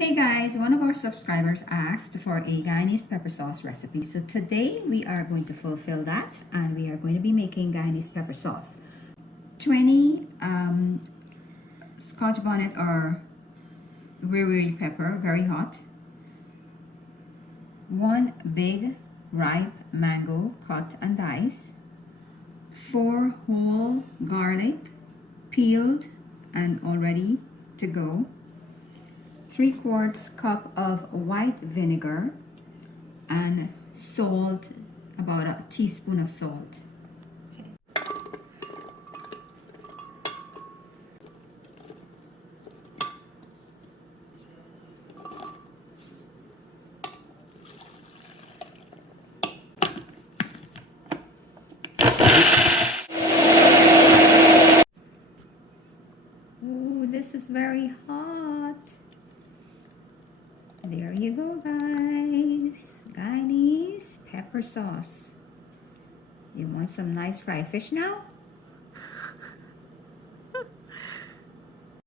Hey guys, one of our subscribers asked for a Guyanese pepper sauce recipe. So today we are going to fulfill that and we are going to be making Guyanese pepper sauce. 20 Scotch Bonnet or Wiri pepper, very hot. 1 big ripe mango cut and diced. 4 whole garlic peeled and all ready to go. 3/4 cup of white vinegar and salt, about a teaspoon of salt. Okay. Ooh, this is very hot. There you go, guys. Guyanese pepper sauce. You want some nice fried fish now?